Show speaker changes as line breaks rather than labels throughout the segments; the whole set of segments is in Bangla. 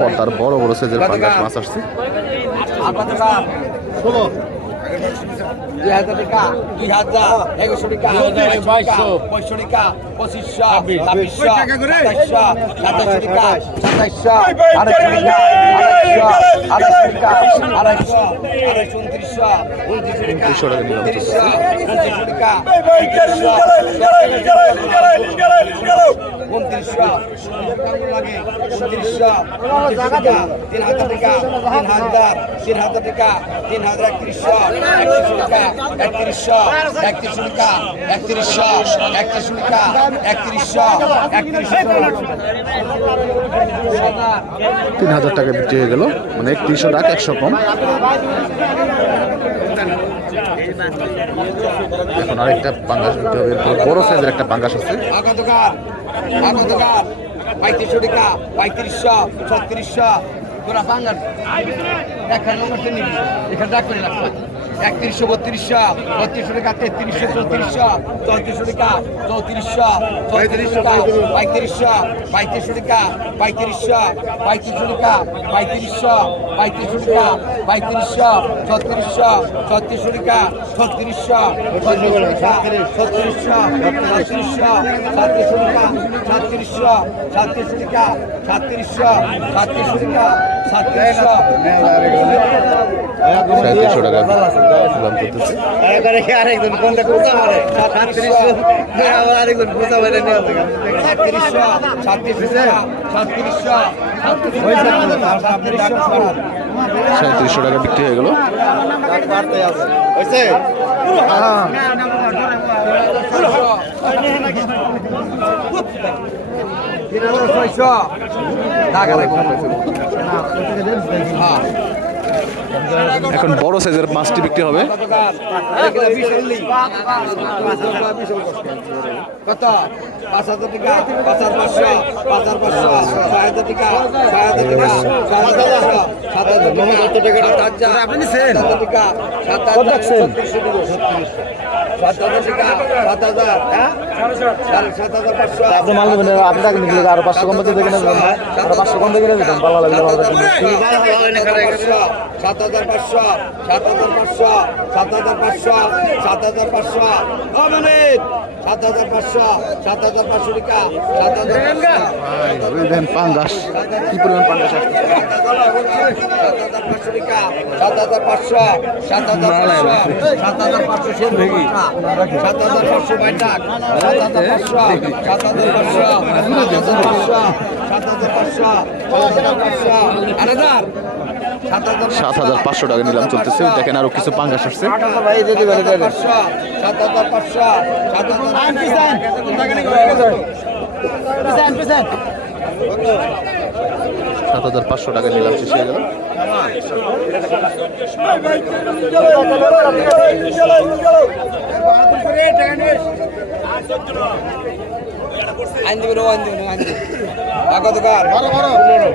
পর্দার বড় বড় সাইজের পাঙ্গাস মাছ আসছে।
দুই হাজার টাকা, দুই হাজার একুশশো টাকা পঁয়ষট্টি টাকা পঁচিশশো ছাব্বিশশো সাতাশশো টাকা। সাতাশশো তিন হাজার টাকা তিন হাজার হাজার একত্রিশশো একত্রিশশো টাকা একত্রিশশো একত্রিশশো টাকা একত্রিশশো একত্রিশশো একত্রিশশো একত্রিশশো
তিন হাজার টাকা বিক্রি হয়ে গেল। মানে একত্রিশশো টাকা একশো কম। এখন আরেকটা পাঙ্গাস বিক্রি হবে। এরপর বড় সাইজের একটা পাঙ্গাস আছে।
পঁয়ত্রিশশো টাকা, পঁয়ত্রিশশো, ছত্রিশশো। তোরা পাঙ্গাস। নম্বরটা এখানে ডাক করে রাখবা একত্রিশশো বত্রিশশো বত্রিশশো টাকা, তেত্রিশশো, চৌত্রিশশো চৌত্রিশশো টাকা, চৌত্রিশশো চৌত্রিশশো টাকা, পঁয়ত্রিশশো পঁয়ত্রিশশো টাকা, পঁয়ত্রিশশো পঁয়ত্রিশশো টাকা, পঁয়ত্রিশশো পঁয়ত্রিশশো টাকা, পঁয়ত্রিশশো ছত্রিশশো ছত্রিশশো টাকা, ছত্রিশশো ছত্রিশশো সাতত্রিশশো সাতত্রিশশো টাকা সাতত্রিশশো সাতত্রিশশো টাকা সাতত্রিশশো সাতত্রিশশো টাকা সাতত্রিশশো
সাঁত্রিশশো টাকা। দাম করতেছে।
আরেকজন কোনটা কোথা মারে? সাতত্রিশশো। আরেকজন কোথা মারে নিয়ে
সাতত্রিশশো সাতত্রিশশো টাকা সাতত্রিশশো
সাঁত্রিশশো টাকা বিক্রি হয়ে গেল।
তিন হাজার ছয়শো। টাকা লাগবে
এখন বড় সাইজের মাছটি বিক্রি হবে।
কত টাকা হাজার পাঁচশো হাজার পাঁচশো হাজার হাজার হাজার পাঁচশো সাত হাজার সাত হাজার আপনি সাত হাজার সাত হাজার সাত হাজার সাত হাজার হ্যাঁ সাত হাজার পাঁচশো
মাল নেবেন আপনি টাকা নিলে আরও পাঁচশো কম দিতে কিনে দেবেন আরও পাঁচশো কম কিনে দিতেন ভালো ভালো
সাত হাজার পাঁচশো সাত হাজার পাঁচশো সাত হাজার পাঁচশো সাত হাজার পাঁচশো সাত হাজার পাঁচশো সাত হাজার পাঁচশো টাকা সাত হাজার
দেন পাঙ্গাস কি পরিমাণ পাঙ্গাস
সাত হাজার পাঁচশো সাত হাজার পাঁচশো সাত হাজার পাঁচশো সেন সাত হাজার পাঁচশো সাত হাজার পাঁচশো সাত হাজার পাঁচশো হাজার পাঁচশো সাত হাজার পাঁচশো হাজার সাত হাজার
পাঁচশো। টাকা নিলাম চলতেছে দেখেন আরও কিছু পাঙ্গাস আসছে
সাত হাজার সাত হাজার পাঁচশো
পাঁচশো টাকা নিলাম শেষ হয়ে গেল
আইন দিবেন ও আইন দিবেন আইন দিবেন কত কার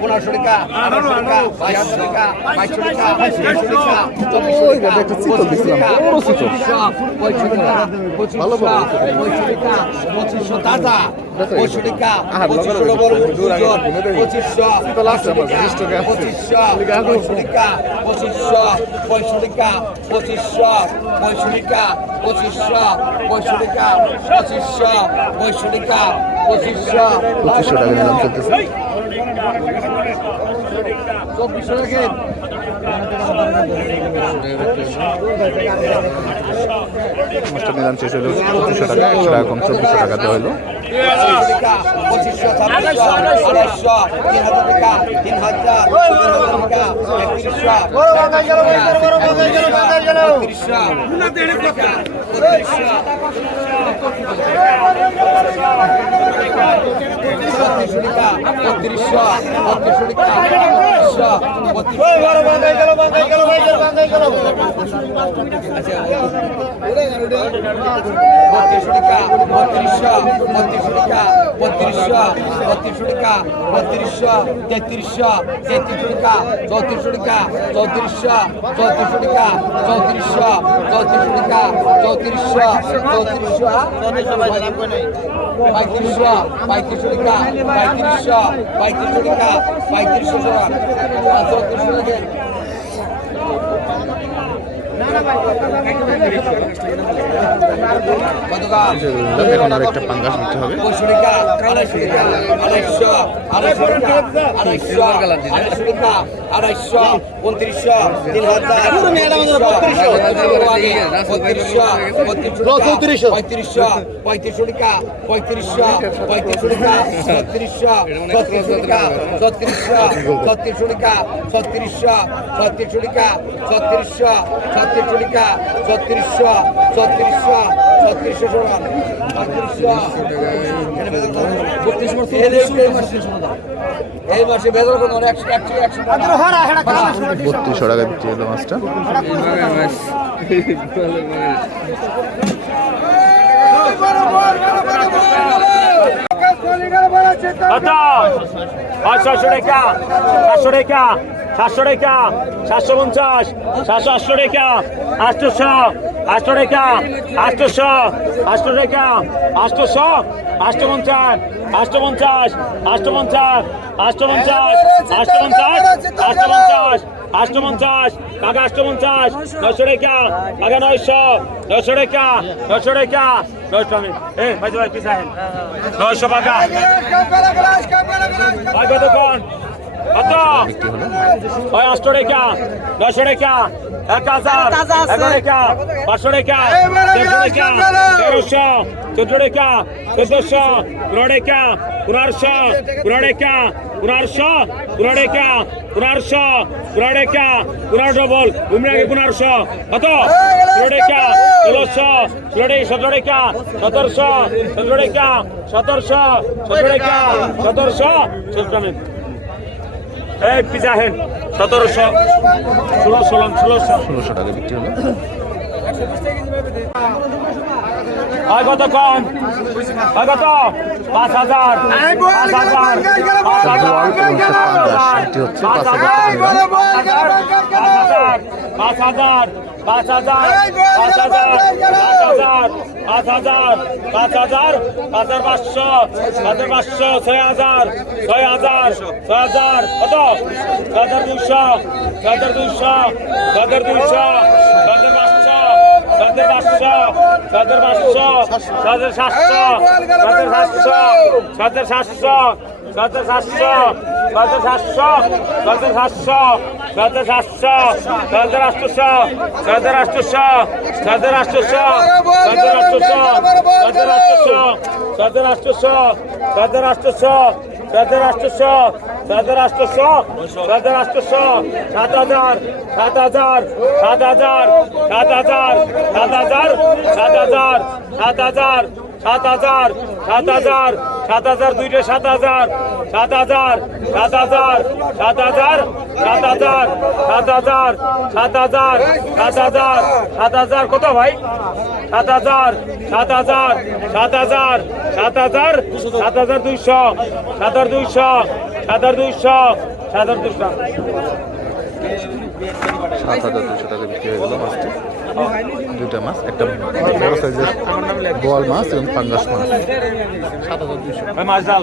পনেরোশো টাকা আঠারোশো টাকা বাইশশো টাকা বাইশশো টাকা বাইশশো টাকা চব্বিশশো টাকা পঁচিশশো টাকা পঁচিশশো পঁয়ষট্টি টাকা পঁচিশশো টাকা পঁচিশশো টাকা পঁচিশশো ডবল পঁচিশশো পঁচিশশো পঁচিশশো পঁয়ষট্টি টাকা পঁচিশশো টাকা পঁচিশশো টাকা
নিলাম চলতেছে
চব্বিশশো টাকা
নিলাম শেষ হলো পঁচিশশো টাকা একশো টাকা কম চব্বিশশো টাকা দেওয়া হলো
তিন হাজার তেত্রিশশো তেত্রিশ টাকা চৌত্রিশ টাকা চৌত্রিশশো চৌত্রিশ টাকা চৌত্রিশশো চৌত্রিশ টাকা চৌত্রিশ চৌত্রিশশো চৌত্রিশশো পঁয়ত্রিশশো পঁয়ত্রিশশো টাকা পঁয়ত্রিশশো পঁয়ত্রিশশো টাকা পঁয়ত্রিশশো চৌত্রিশশো টাকা কত গাছ
এখন আর একটা পাঙ্গাস নিতে হবে
আড়াইশো উনত্রিশশো তিন হাজার পঁয়ত্রিশশো পঁয়ত্রিশশো পঁয়ত্রিশশো টাকা পঁয়ত্রিশশো পঁয়ত্রিশশো টাকা ছত্রিশশো ছত্রিশশো টাকা ছত্রিশশো ছত্রিশশো টাকা ছত্রিশশো ছত্রিশশো টাকা ছত্রিশশো ছত্রিশশো টাকা ছত্রিশশো ছত্রিশশো ছত্রিশশো সমান এই মাসে বেতন কোনো একশো একশো একশো
বত্রিশশো টাকা বিক্রি হলো মাছটা
কত পাঁচশো টাকা সাতশো টাকা। সাতশো টাকা, সাতশো পঞ্চাশ, সাতশো, আটশো টাকা, আটশোশো, আটশো টাকা, আটশোশো, আটশো টাকা, আটশোশো, আটশো পঞ্চাশ আটশো পঞ্চাশ আটশো পঞ্চাশ আটশো পঞ্চাশ আটশো পঞ্চাশ আটশো পঞ্চাশ আটশো পঞ্চাশ টাকা আটশো পঞ্চাশ নশো টাকা টাকা নয়শো নশো টাকা নশো টাকা নশো আমি এ, ভাই ভাই পিছাহেন নয়শো টাকা ভাই কতক্ষণ কত
বিক্রি হলো
আটশো টাকা নশো টাকা এক হাজার এগারো টাকা পাঁচশো টাকা দেড়শো টাকা তেরোশো চোদ্দ টাকা চোদ্দশো পনেরো টাকা পনেরোশো পনেরো টাকা পনেরোশো পনেরো টাকা পনেরোশো পনেরো টাকা পনেরো ডবল ঘুমরে আগে পনেরোশো কত ষোলো টাকা ষোলোশো ষোলো টাকা সতেরো টাকা সতেরোশো সতেরো টাকা সতেরোশো সতেরো টাকা সতেরোশো সতেরো এই পিজা হেন সতেরোশো ষোলো ষোলো ষোলোশো
ষোলোশো টাকা বিক্রি হলো
হয় কত কম হয় কত পাঁচ হাজার পাঁচ হাজার পাঁচ হাজার
পাঁচ হাজার টাকা নিলাম।
পাঁচ হাজার পাঁচ হাজার পাঁচ হাজার পাঁচ হাজার পাঁচ হাজার পাঁচ হাজার পাঁচশো পাঁচ হাজার পাঁচশো ছয় হাজার ছয় হাজার ছয় হাজার কত ছয় হাজার দুইশো ছয় হাজার দুইশো ছয় হাজার দুইশো ছয় হাজার পাঁচশো হাজার পাঁচশো হাজার পাঁচশো হাজার সাতশো হাজার সাতশো হাজার সাতশো হাজার সাতশো হাজার সাতশো হাজার সাতশো হাজার সাতশো হাজার আটশোশো হাজার আটশোশো হাজার আটশোশো হাজার আটশোশো হাজার আটশোশো হাজার আটশোশো হাজার আটশোশো হাজার আটশোশো হাজার আটশোশো হাজার আটশোশো সাত হাজার সাত হাজার সাত হাজার সাত হাজার সাত হাজার সাত হাজার সাত হাজার সাত হাজার সাত হাজার সাত হাজার দুইটা সাত হাজার সাত হাজার সাত হাজার সাত হাজার সাত হাজার সাত হাজার সাত হাজার সাত হাজার সাত হাজার কত ভাই সাত হাজার সাত হাজার সাত হাজার সাত হাজার সাত হাজার দুইশো সাত হাজার দুইশো সাত হাজার দুইশো সাত হাজার দুইশো
সাত হাজার দুশো টাকা বিক্রি হয়ে গেল মাছটি দুইটা মাছ একটা বড় সাইজের বোয়াল মাছ এবং পাঙ্গাস মাছ সাত হাজার
ভাই মাছ ডাল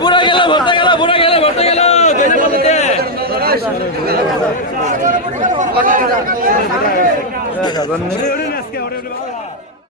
বুড়া গেল ভরতে গেল বুড়া গেল ভরতে গেল
নেই